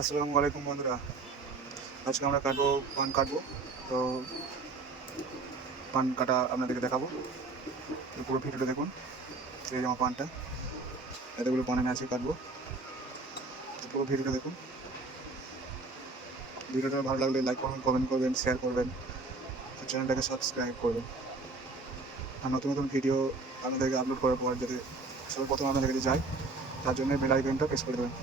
আসসালামু আলাইকুম বন্ধুরা। আজকে আমরা পান কাটবো। তো পান কাটা আপনাদেরকে দেখাবো। তো পুরো ভিডিওটা দেখুন। এই যে আমার পানটা, এতগুলো পান আমি আজকে কাটবো। তো পুরো ভিডিওটা দেখুন। ভিডিওটা ভালো লাগলে লাইক করবেন, কমেন্ট করবেন, শেয়ার করবেন, আর চ্যানেলটাকে সাবস্ক্রাইব করবেন। আর নতুন নতুন ভিডিও আপনাদেরকে আপলোড করার পর যাতে সবার প্রথম আপনাদের কাছে যায়, তার জন্য বেল আইকনটা প্রেস করে দেবেন।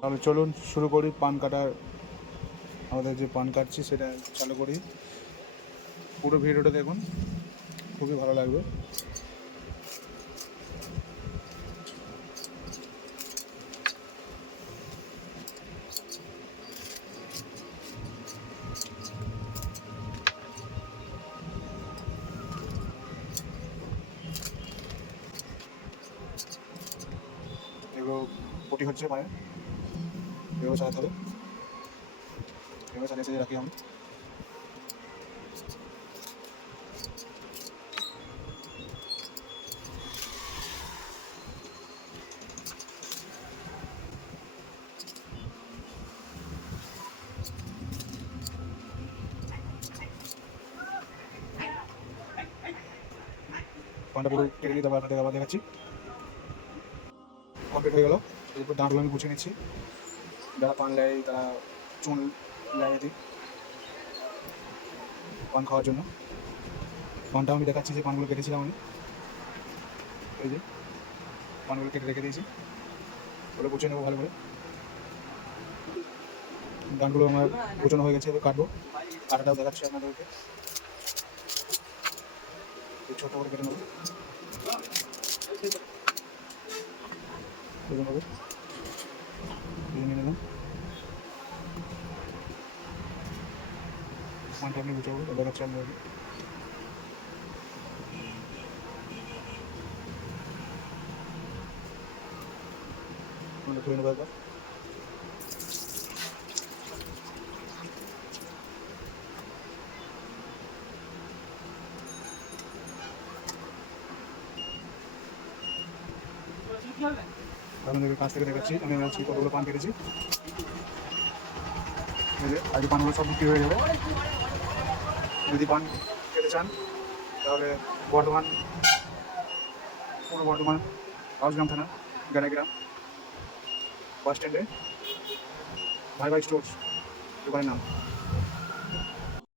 তাহলে চলুন শুরু করি পান কাটার। আমাদের যে পান কাটছি সেটা চালু করি। পুরো ভিডিওটা দেখুন, খুবই ভালো লাগবে। এগুলো পটি হচ্ছে মানে এভাবে চালাতে হবে। এভাবে চালিয়ে চালিয়ে রাখি আমি। পানটা পুরো কেটে দিয়ে তারপর আপনাদের আবার দেখাচ্ছি। কমপ্লিট হয়ে গেল। এরপর দাঁতগুলো আমি গুছিয়ে নিচ্ছি। যারা পান নেয় তারা চুন নেয় এদিক পান খাওয়ার জন্য। পানটা আমি দেখাচ্ছি যে পানগুলো কেটেছিলাম আমি। এই যে পানগুলো কেটে রেখে দিয়েছি, ওগুলো গুছিয়ে নেবো ভালো করে। গানগুলো আমার গোছানো হয়ে গেছে, এবার কাটবো। কাটাটাও দেখাচ্ছি আপনাদেরকে। ছোটো করে কেটে নেবো এরকমভাবে। নিয়ে নিলাম পানটা, আমি গুছাবো দেখাচ্ছি আপনাদেরকে। খুলে নেবো একবার। আপনাদেরকে কাছ থেকে দেখাচ্ছি আমি আজকে কতগুলো পান কেটেছি। আজকে পানগুলো সব বিক্রি হয়ে যাবে। যদি পান খেতে চান তাহলে বর্ধমান, পূর্ব বর্ধমান, হাউসগ্রাম থানা, গ্রাম বাস স্ট্যান্ডে ভাই ভাই স্টোর্স দোকানের নাম।